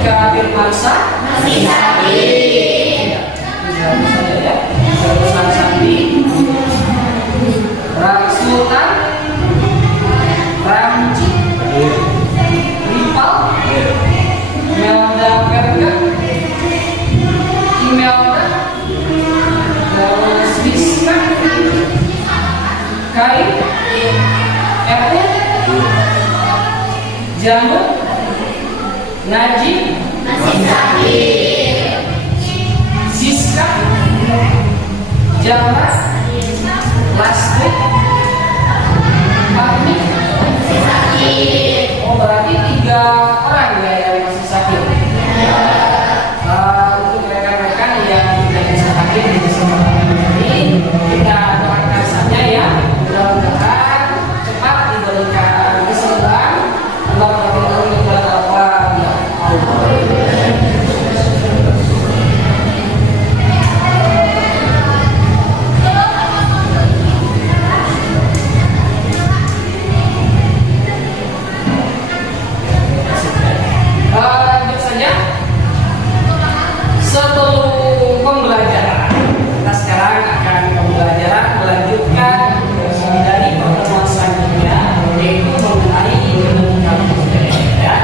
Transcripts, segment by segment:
Andika Firmansyah masih sakit. Dibagus saja ya. Terusan Sandi Sultan Ramji Ripal Melda Verga Imelda terus Rizka Kai Erwin Jamu Najib Masih sakit. Siska Jamras Lastri Fahmi Masih sakit. oh berarti 3 orang ya yang masih sakit. Untuk rekan-rekan yang tidak bisa hadir di kesempatan ini, kita doakan saja ya, mudah-mudahan cepat diberikan kesembuhan. Allah ya lanjut saja. Sebelum pembelajaran, kita sekarang akan pembelajaran melanjutkan dari pertemuan selanjutnya, yaitu mengenai ilmu ya.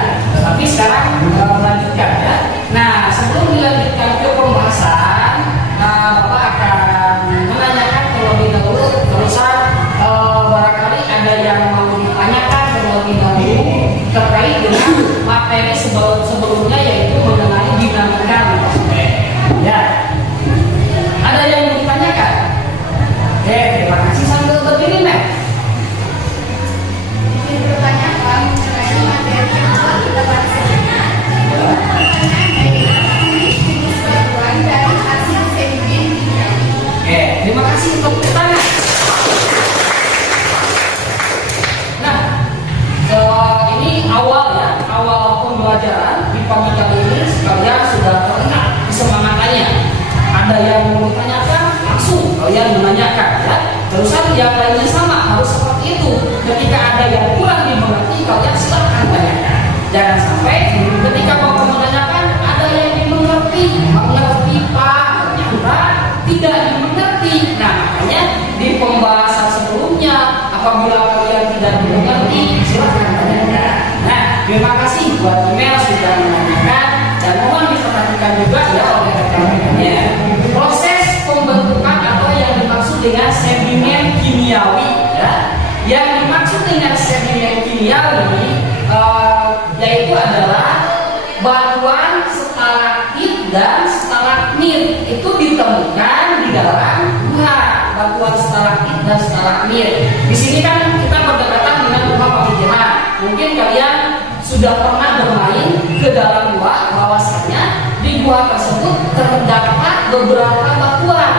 Tapi sekarang melanjutkan ya. Nah, sebelum dilanjutkan ke pembahasan, Bapak akan menanyakan terlebih dahulu, terusan barangkali ada yang mau ditanyakan terlebih dahulu terkait dengan materi sebelumnya, yaitu mengenai dinamika liposfera. Ya, ada yang mau ditanyakan? Oke, terima kasih sambil berdiri, Mek. Ingin bertanyakan mengenai materi yang telah kita bahas sebelumnya. Jenis batuan dari hasil sedimen kimiawi. Oke, terima kasih untuk pertanyaan. Nah, ini awal pembelajaran di pagi kali ini sekalian sudah terlihat kesemangatannya. Ada yang mau bertanyakan, langsung kalian menanyakan ya. Terusan yang lainnya sama, harus seperti itu. Ketika ada yang kurang dimengerti, kalian silahkan tanyakan. Jangan sampai ketika Bapak menanyakan ada yang dimengerti, mengerti Pak, ternyata tidak dimengerti. Nah, makanya di pembahasan sebelumnya, apabila kalian tidak dimengerti, silahkan tanyakan. Nah, terima kasih buat email sudah menanyakan, dan mohon diperhatikan juga ya oleh rekan-rekannya. Proses pembentukan atau yang dimaksud dengan sedimen kimiawi ya. Yang dimaksud dengan sedimen kimiawi yaitu adalah batuan stalaktit dan stalagmit itu ditemukan di dalam gua. Batuan stalaktit dan stalagmit. Di sini kan kita berdekatan dengan rumah pemijahan. Mungkin kalian sudah pernah bermain ke dalam gua, bahwasanya di gua tersebut terdapat beberapa batuan.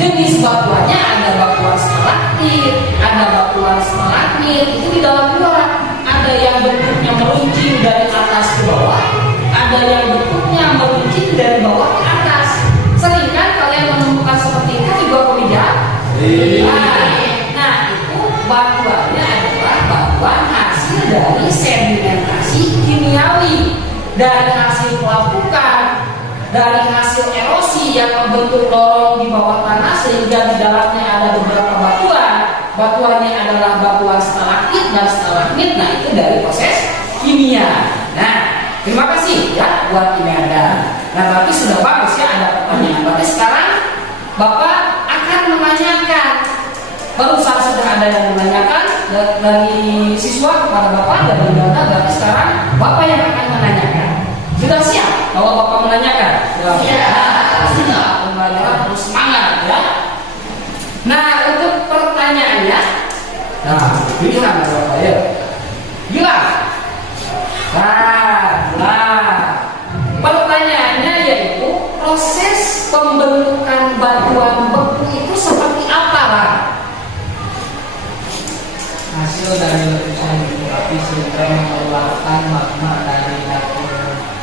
Jenis batuannya ada batuan stalaktit, ada batuan stalagmit, itu di dalam gua. Ada yang bentuknya meruncing dari atas ke bawah, ada yang bentuknya meruncing dari bawah ke atas. Sering kan kalian menemukan seperti itu di gua pemijahan? Nah, itu batuannya adalah batuan hasil dari sedimentasi kimiawi, dari hasil pelapukan, dari hasil erosi yang membentuk lorong di bawah tanah sehingga di dalamnya ada beberapa batuan. Batuannya adalah batuan stalaktit dan stalagmit. Nah, itu dari proses kimia. Nah, terima kasih ya buat ini Anda. Nah, berarti sudah bagus ya ada pertanyaan. Berarti sekarang Bapak akan menanyakan. Barusan sudah ada yang menanyakan dari siswa kepada Bapak dari Anda. Berarti sekarang Bapak yang akan menanyakan. Sudah siap kalau Bapak menanyakan? Ya. Sudah. Pembelajaran terus semangat ya. Nah, untuk pertanyaannya, nah, pilihan Bapak ya. Gila. Nah, pertanyaannya yaitu proses pembentukan batuan beku itu seperti apa, Pak? Hasil dari letusan gunung api sehingga mengeluarkan magma dari dapur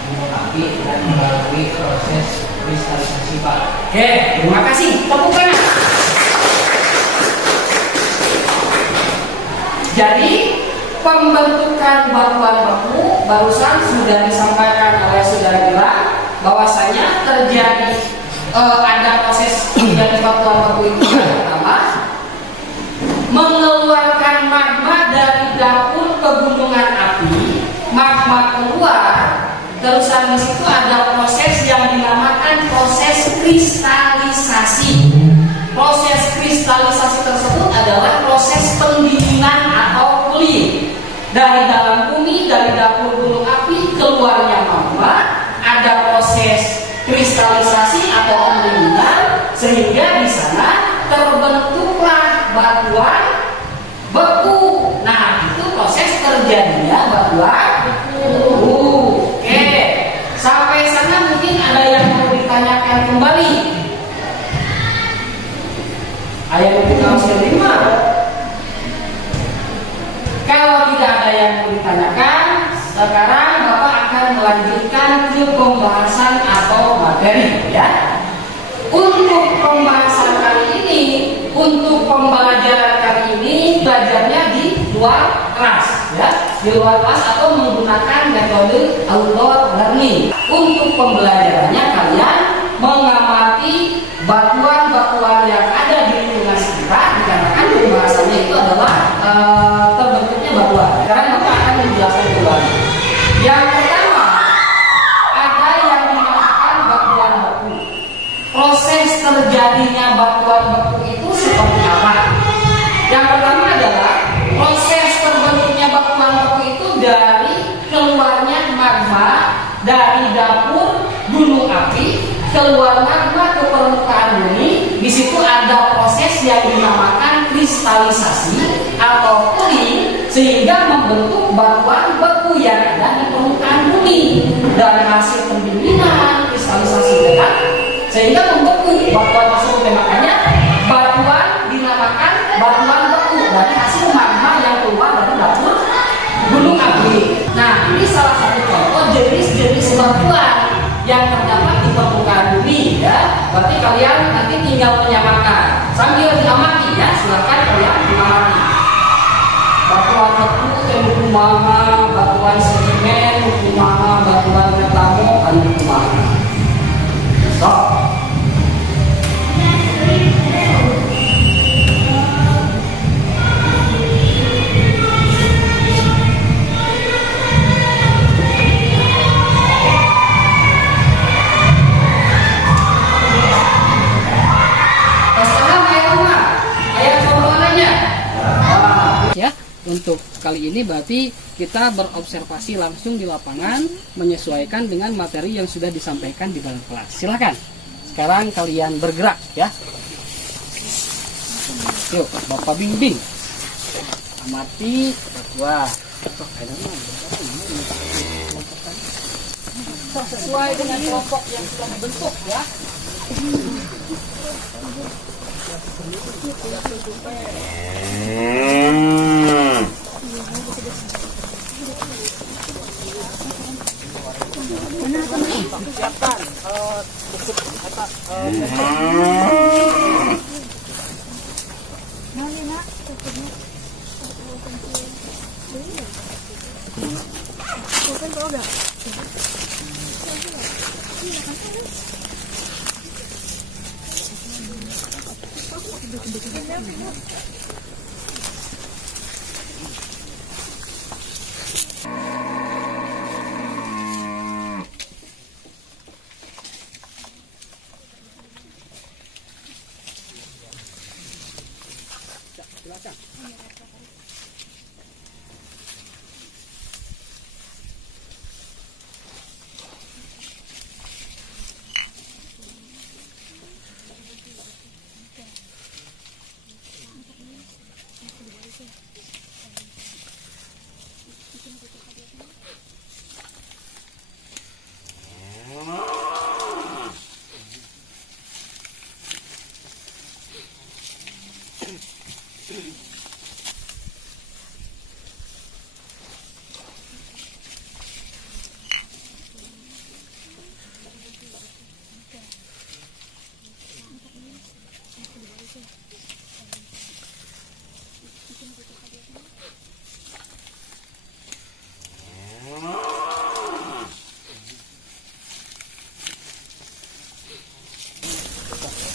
gunung api dan melalui proses kristalisasi, Pak. Oke, terima kasih. Tepuk tangan. Jadi pembentukan batuan beku barusan sudah disampaikan oleh saudara Ira bahwasanya terjadi ada proses dari batuan batu itu yang pertama mengeluarkan magma dari dapur pegunungan api. Magma keluar, terusan di situ ada proses yang dinamakan proses kristalisasi. Proses kristalisasi tersebut adalah proses pendinginan atau cooling. Dari dalam bumi, dari dapur gunung api keluarnya magma, ada proses kristalisasi atau pendinginan sehingga di sana terbentuklah batuan beku. Nah, itu proses terjadinya batuan beku. Oke, sampai sana mungkin ada yang mau ditanyakan kembali. Ayat kita harus terima. Kalau tidak ada yang mau ditanyakan, sekarang Bapak akan melanjutkan ke pembahasan atau materi, ya. Untuk pembahasan kali ini, untuk pembelajaran kali ini, belajarnya di luar kelas, ya, di luar kelas atau menggunakan metode outdoor learning. Untuk pembelajarannya kalian mengamati batuan-batuan yang ada di lingkungan sekitar, dikarenakan pembahasannya itu adalah terbentuknya batuan. Sekarang Bapak akan menjelaskan kembali. Yang pertama, ada yang dinamakan batuan beku. Proses terjadinya batuan beku itu seperti apa? Yang pertama adalah proses terbentuknya batuan beku itu dari keluarnya magma dari dapur gunung api, keluar magma ke permukaan bumi. Di situ ada proses yang dinamakan kristalisasi atau cooling sehingga membentuk batuan beku yang ada di permukaan bumi. Dari hasil pendinginan, kristalisasi dekat sehingga membeku batuan tersebut. Makanya batuan dinamakan batuan beku dari hasil magma yang keluar dari dapur gunung api. Nah, ini salah satu contoh jenis-jenis batuan yang terdapat di permukaan bumi, ya. Berarti kalian nanti tinggal menyamakan sambil diamati, ya. Silakan kalian mengamati. Batuan beku tembok kumaha, batuan sedimen kumaha, batuan metamo anu kumaha. Stop. Ya, untuk kali ini berarti kita berobservasi langsung di lapangan menyesuaikan dengan materi yang sudah disampaikan di dalam kelas. Silakan. Sekarang kalian bergerak, ya. Yuk, Bapak bimbing. Amati batuan. Sesuai dengan kelompok yang sudah dibentuk, ya. Siapkan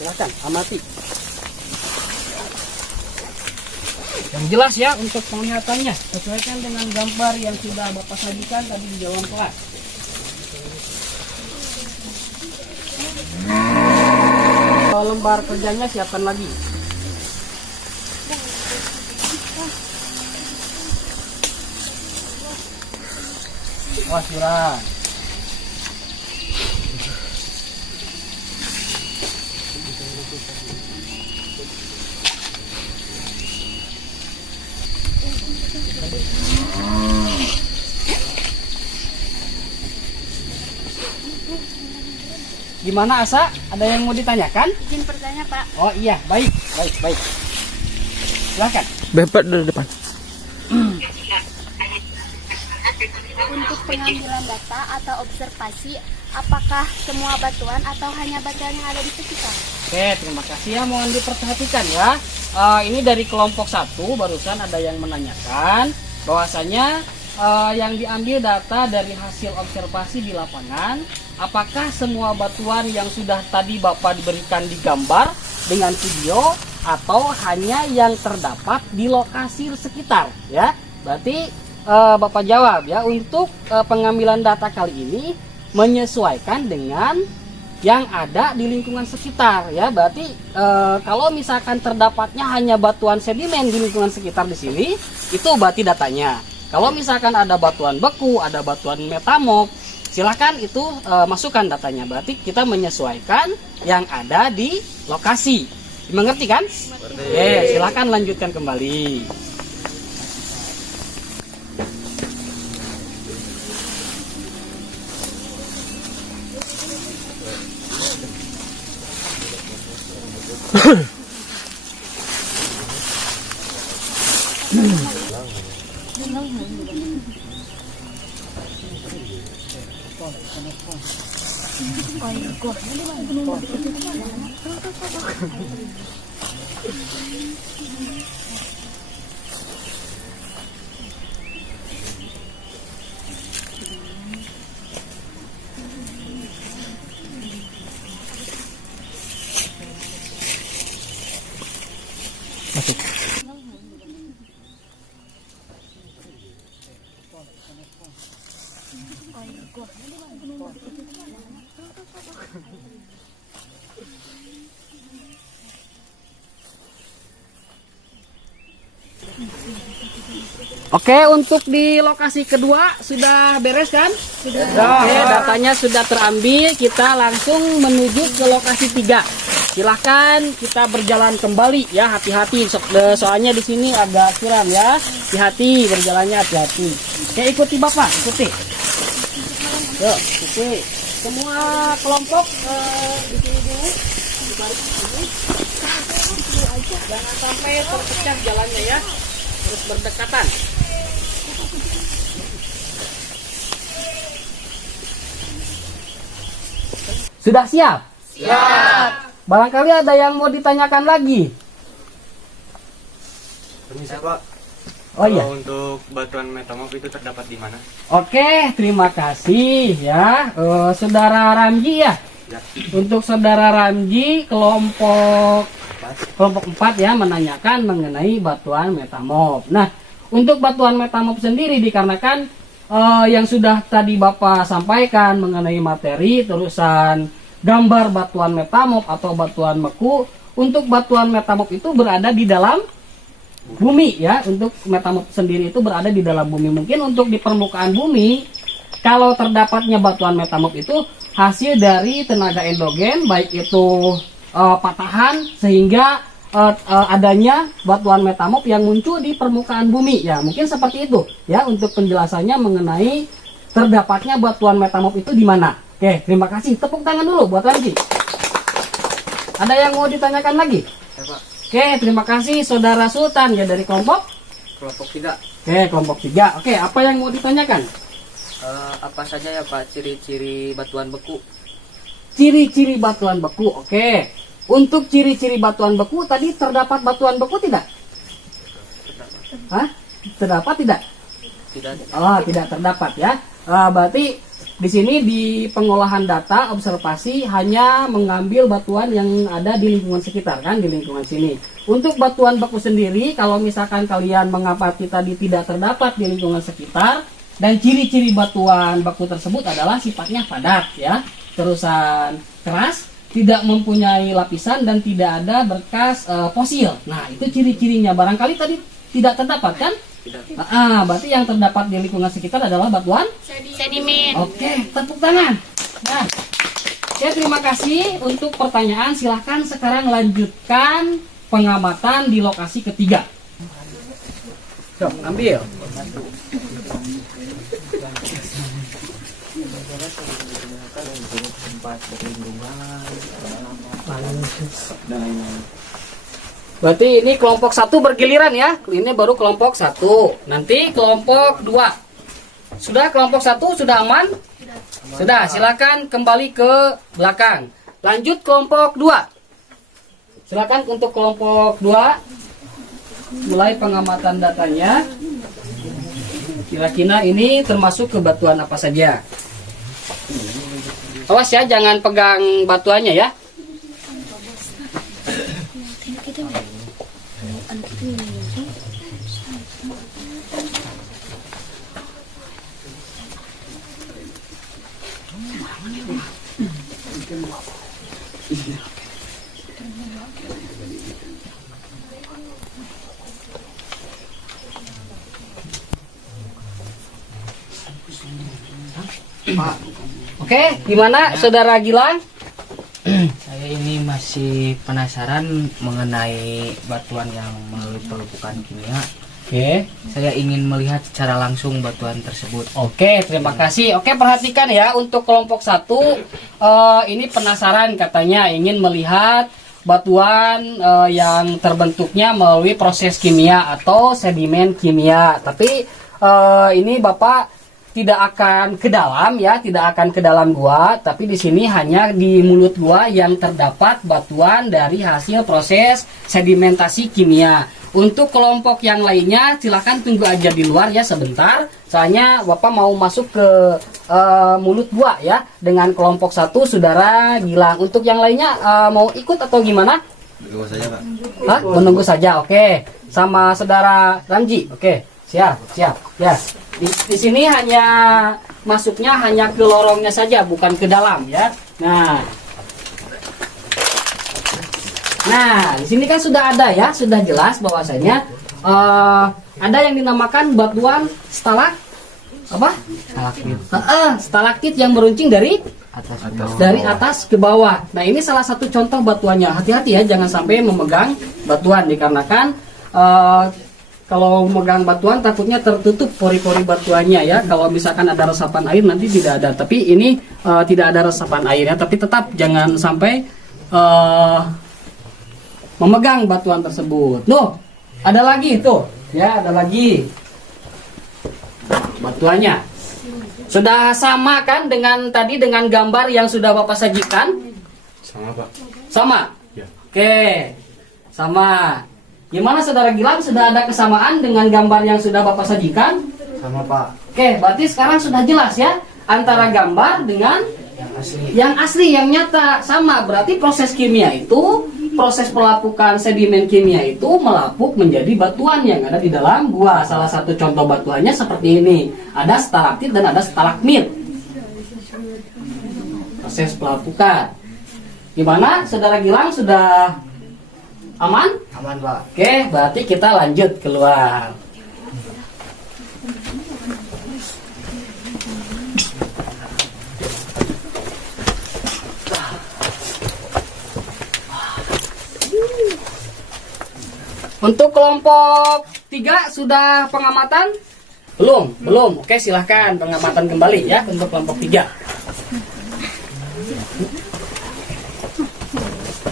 Silahkan amati. Yang jelas ya untuk penglihatannya, sesuaikan dengan gambar yang sudah Bapak sajikan tadi di dalam kelas. Lembar kerjanya siapkan lagi. Wasiran. Gimana Asa? Ada yang mau ditanyakan? Izin bertanya, Pak. Oh iya, baik. Silakan. Bapak dari depan. Untuk pengambilan data atau observasi, apakah semua batuan atau hanya batuan yang ada di sekitar? Oke, terima kasih ya. Mohon diperhatikan ya. Ini dari kelompok 1 barusan ada yang menanyakan bahwasanya yang diambil data dari hasil observasi di lapangan, apakah semua batuan yang sudah tadi Bapak diberikan di gambar dengan video atau hanya yang terdapat di lokasi sekitar ya. Berarti Bapak jawab ya, untuk pengambilan data kali ini menyesuaikan dengan yang ada di lingkungan sekitar ya. Berarti kalau misalkan terdapatnya hanya batuan sedimen di lingkungan sekitar di sini, itu berarti datanya. Kalau misalkan ada batuan beku, ada batuan metamorf, silakan itu masukkan datanya. Berarti kita menyesuaikan yang ada di lokasi. Mengerti kan? Oke, silakan lanjutkan kembali. Oke, untuk di lokasi kedua sudah beres kan? Sudah. Oke, datanya sudah terambil. Kita langsung menuju ke lokasi 3. Silahkan kita berjalan kembali ya, hati-hati. Soalnya di sini agak curam ya. Hati-hati berjalannya, hati-hati. Oke, ikuti Bapak, ikuti. Yuk, ikuti. Semua kelompok di sini dulu. Di balik sini. Jangan sampai terpecah jalannya ya. Terus berdekatan. Sudah siap? Siap. Barangkali ada yang mau ditanyakan lagi? Permisi Pak. Oh iya. Untuk batuan metamorf itu terdapat di mana? Oke, terima kasih ya, Saudara Ramji ya. Ya. Untuk Saudara Ramji kelompok 4 ya menanyakan mengenai batuan metamorf. Nah, untuk batuan metamorf sendiri dikarenakan yang sudah tadi Bapak sampaikan mengenai materi terusan gambar batuan metamorf atau batuan beku. Untuk batuan metamorf itu berada di dalam bumi ya. Untuk metamorf sendiri itu berada di dalam bumi. Mungkin untuk di permukaan bumi, kalau terdapatnya batuan metamorf itu hasil dari tenaga endogen, baik itu patahan sehingga adanya batuan metamorf yang muncul di permukaan bumi ya. Mungkin seperti itu ya untuk penjelasannya mengenai terdapatnya batuan metamorf itu di mana. Oke, terima kasih. Tepuk tangan dulu buat Ramji. Ada yang mau ditanyakan lagi? Ya Pak. Oke, terima kasih Saudara Sultan ya dari kelompok 3. Oke, kelompok 3. Oke, apa yang mau ditanyakan? Apa saja ya Pak ciri-ciri batuan beku? Ciri-ciri batuan beku. Oke. Untuk ciri-ciri batuan beku tadi terdapat batuan beku tidak? Hah? Terdapat tidak? Tidak. Oh, tidak terdapat ya. Berarti di sini di pengolahan data observasi hanya mengambil batuan yang ada di lingkungan sekitar kan, di lingkungan sini. Untuk batuan baku sendiri, kalau misalkan kalian mengapati tadi tidak terdapat di lingkungan sekitar, dan ciri-ciri batuan baku tersebut adalah sifatnya padat ya, terusan keras, tidak mempunyai lapisan dan tidak ada berkas fosil. Nah, itu ciri-cirinya. Barangkali tadi tidak terdapat kan? Berarti yang terdapat di lingkungan sekitar adalah batuan Sedimen. Oke, tepuk tangan. Nah, oke, terima kasih untuk pertanyaan. Silahkan sekarang lanjutkan pengamatan di lokasi ketiga. Coba ambil. Berarti ini kelompok 1 bergiliran ya. Ini baru kelompok 1. Nanti kelompok 2. Sudah kelompok 1 sudah aman? Sudah, silakan kembali ke belakang. Lanjut kelompok 2. Silakan untuk kelompok 2 mulai pengamatan datanya. Kira-kira ini termasuk ke batuan apa saja. Awas ya, jangan pegang batuannya ya. Oke, gimana Saudara Gilang? Saya ini masih penasaran mengenai batuan yang melalui pelupukan kimia. Oke. Saya ingin melihat secara langsung batuan tersebut. Oke, terima kasih. Oke, perhatikan ya untuk kelompok 1 ini penasaran katanya ingin melihat batuan yang terbentuknya melalui proses kimia atau sedimen kimia. Tapi ini Bapak tidak akan ke dalam ya, tidak akan ke dalam gua, tapi di sini hanya di mulut gua yang terdapat batuan dari hasil proses sedimentasi kimia. Untuk kelompok yang lainnya silahkan tunggu aja di luar ya sebentar. Soalnya Bapak mau masuk ke mulut gua ya dengan kelompok 1 Saudara Gilang. Untuk yang lainnya mau ikut atau gimana? Menunggu saja, Pak. Hah? Menunggu saja, oke. Sama Saudara Ramji, oke. Siap. Ya. Di sini hanya masuknya hanya ke lorongnya saja, bukan ke dalam ya. Nah, di sini kan sudah ada ya, sudah jelas bahwasanya ada yang dinamakan batuan stalaktit yang meruncing dari atas ke bawah. Nah, ini salah satu contoh batuannya. Hati-hati ya, jangan sampai memegang batuan dikarenakan kalau memegang batuan takutnya tertutup pori-pori batuannya ya. Kalau misalkan ada resapan air nanti tidak ada. Tapi ini tidak ada resapan air ya. Tapi tetap jangan sampai memegang batuan tersebut. Loh, ada lagi tuh. Ya, ada lagi. Batuannya. Sudah sama kan dengan tadi dengan gambar yang sudah Bapak sajikan? Sama, Pak. Sama? Ya. Oke. Sama. Gimana Saudara Gilang, sudah ada kesamaan dengan gambar yang sudah Bapak sajikan? Sama, Pak. Oke, berarti sekarang sudah jelas ya antara gambar dengan yang asli, yang nyata. Sama, berarti proses kimia itu, proses pelapukan sedimen kimia itu melapuk menjadi batuan yang ada di dalam gua. Salah satu contoh batuannya seperti ini. Ada stalaktit dan ada stalagmit. Proses pelapukan. Gimana Saudara Gilang, sudah aman? Aman, Pak. Oke, berarti kita lanjut keluar. Untuk kelompok 3 sudah pengamatan? Belum. Oke, silahkan pengamatan kembali ya untuk kelompok 3.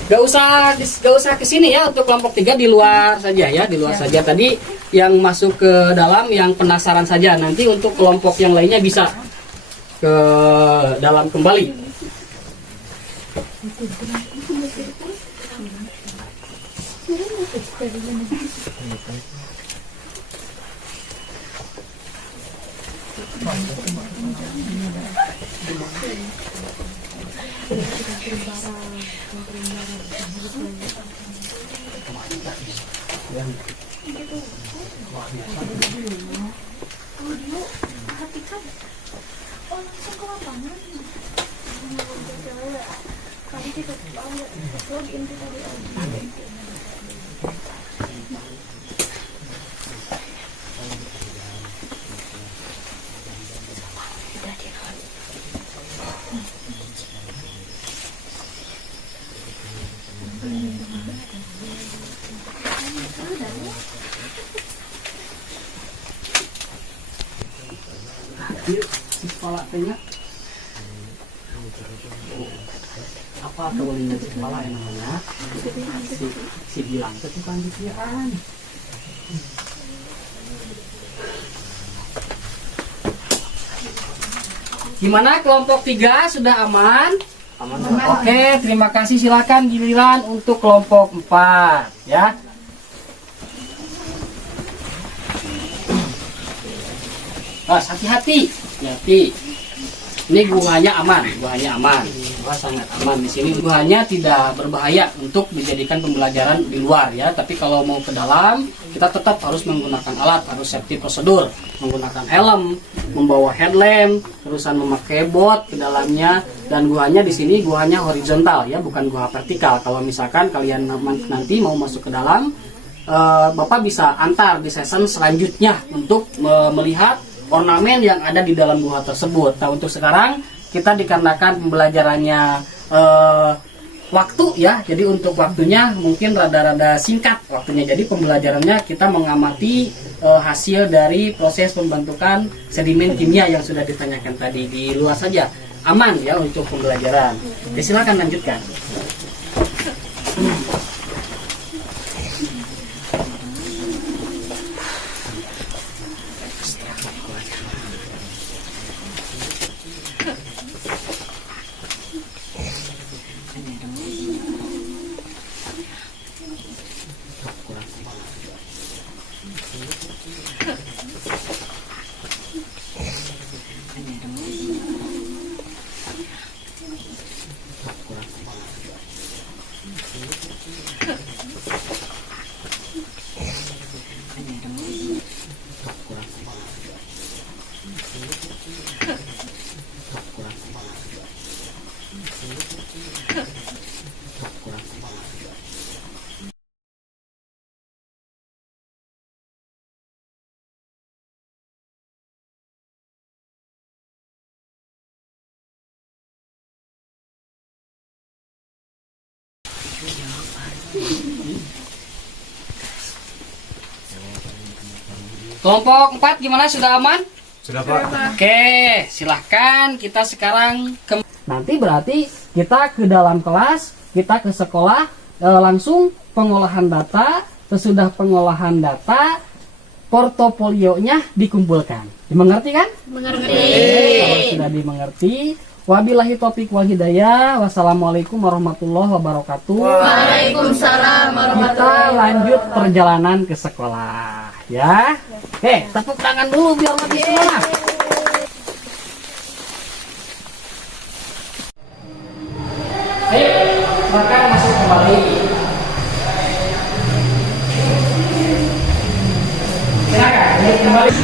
Gak usah ke sini ya untuk kelompok 3, di luar saja ya, di luar saja. Tadi yang masuk ke dalam yang penasaran saja. Nanti untuk kelompok yang lainnya bisa ke dalam kembali. Si kepala tehnya apa kewalinya si kepala yang namanya si bilang itu panitiaan. Gimana kelompok 3 sudah aman? Aman. Oke, terima kasih. Silakan giliran untuk kelompok 4 ya. Mas, hati-hati. Ini guanya aman, Wah, sangat aman di sini. Guanya tidak berbahaya untuk dijadikan pembelajaran di luar ya. Tapi kalau mau ke dalam, kita tetap harus menggunakan alat, harus safety prosedur, menggunakan helm, membawa headlamp, terusan memakai bot ke dalamnya. Dan guanya di sini guanya horizontal ya, bukan gua vertikal. Kalau misalkan kalian nanti mau masuk ke dalam, Bapak bisa antar di session selanjutnya untuk melihat ornamen yang ada di dalam gua tersebut. Nah, untuk sekarang kita dikarenakan pembelajarannya waktu ya, jadi untuk waktunya mungkin rada-rada singkat waktunya. Jadi pembelajarannya kita mengamati hasil dari proses pembentukan sedimen kimia yang sudah ditanyakan tadi. Di luar saja aman ya untuk pembelajaran. Ya, silakan lanjutkan. Kelompok 4 gimana, sudah aman? Sudah Pak. Oke, silahkan kita sekarang nanti berarti kita ke dalam kelas, kita ke sekolah, langsung pengolahan data. Sesudah pengolahan data, portofolionya dikumpulkan. Dimengerti kan? Mengerti. Kalau sudah dimengerti, wabillahi taufiq wal hidayah. Wassalamualaikum warahmatullahi wabarakatuh. Waalaikumsalam Kita lanjut perjalanan ke sekolah ya. Oke, tepuk tangan dulu biar lebih semangat. Ayo, silakan masuk kembali. Silakan, ayo kembali.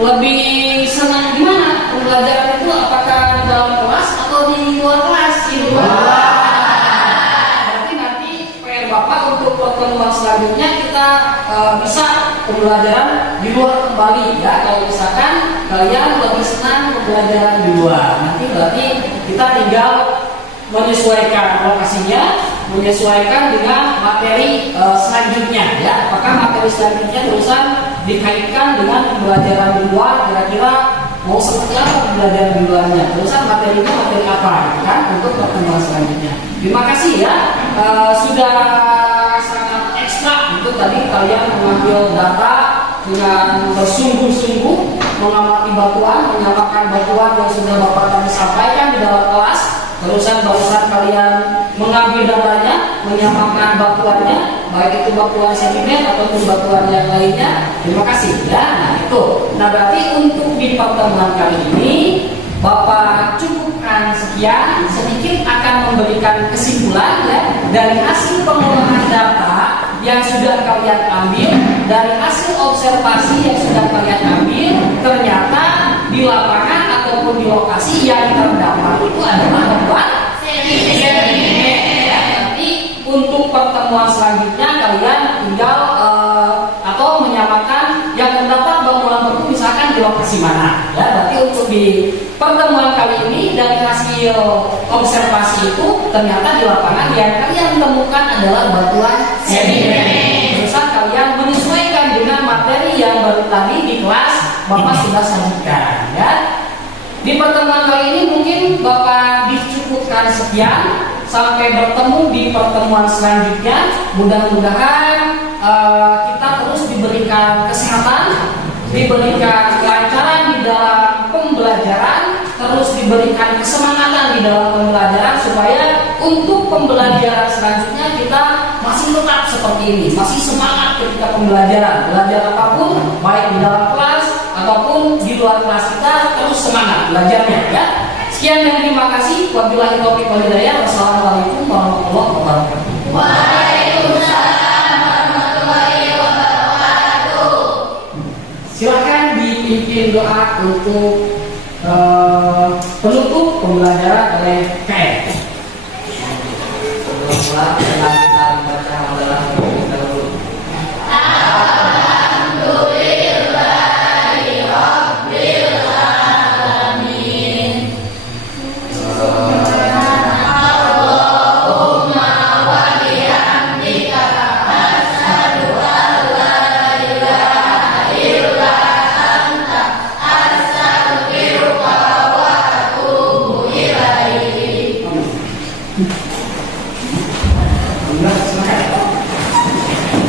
Lebih senang gimana pembelajaran itu, apakah di dalam kelas atau di luar kelas? Di luar. Berarti nanti PR Bapak untuk pertemuan selanjutnya kita bisa pembelajaran di luar kembali ya. Kalau misalkan kalian lebih senang pembelajaran di luar. Nanti berarti kita tinggal menyesuaikan lokasinya, menyesuaikan dengan materi selanjutnya ya. Apakah materi selanjutnya terusan dikaitkan dengan pembelajaran di luar, kira-kira mau seperti apa pembelajaran di luarnya, terusan materinya materi apa kan untuk pertemuan selanjutnya. Terima kasih ya, sudah sangat ekstra untuk tadi kalian mengambil data dengan bersungguh-sungguh mengamati batuan, menyamakan batuan yang sudah Bapak tadi sampaikan di dalam kelas. Terusan barusan kalian mengambil datanya, menyamakan batuannya, baik itu batuan sedimen ataupun batuan yang lainnya. Terima kasih ya. Nah itu. Nah berarti untuk di pertemuan kali ini Bapak cukupkan sekian, sedikit akan memberikan kesimpulan ya dari hasil pengolahan data yang sudah kalian ambil, dari hasil observasi yang sudah kalian ambil. Ternyata di lapangan ataupun di lokasi yang terdapat itu adalah batuan sedimen ya. Nanti untuk pertemuan selanjutnya kalian tinggal atau menyamakan yang terdapat batuan batu misalkan di lokasi mana ya. Berarti untuk di pertemuan kali ini dari hasil observasi itu ternyata di lapangan yang kalian temukan adalah batuan sedimen. Terusan kalian menyesuaikan dengan materi yang baru tadi di kelas Bapak sudah sajikan ya. Di pertemuan kali ini mungkin Bapak dicukupkan sekian. Sampai bertemu di pertemuan selanjutnya. Mudah-mudahan kita terus diberikan kesehatan, diberikan kelancaran di dalam pembelajaran, terus diberikan kesemangatan di dalam pembelajaran supaya untuk pembelajaran selanjutnya kita masih tetap seperti ini, masih semangat ketika pembelajaran. Belajar apapun, baik di dalam kelas ataupun di luar kelas, kita terus semangat belajarnya ya. Sekian dan terima kasih. Wabillahi taufiq wal hidayah. Wassalamualaikum warahmatullahi wabarakatuh. Waalaikumsalam warahmatullahi wabarakatuh. Silakan dipimpin doa untuk penutup pembelajaran oleh KM.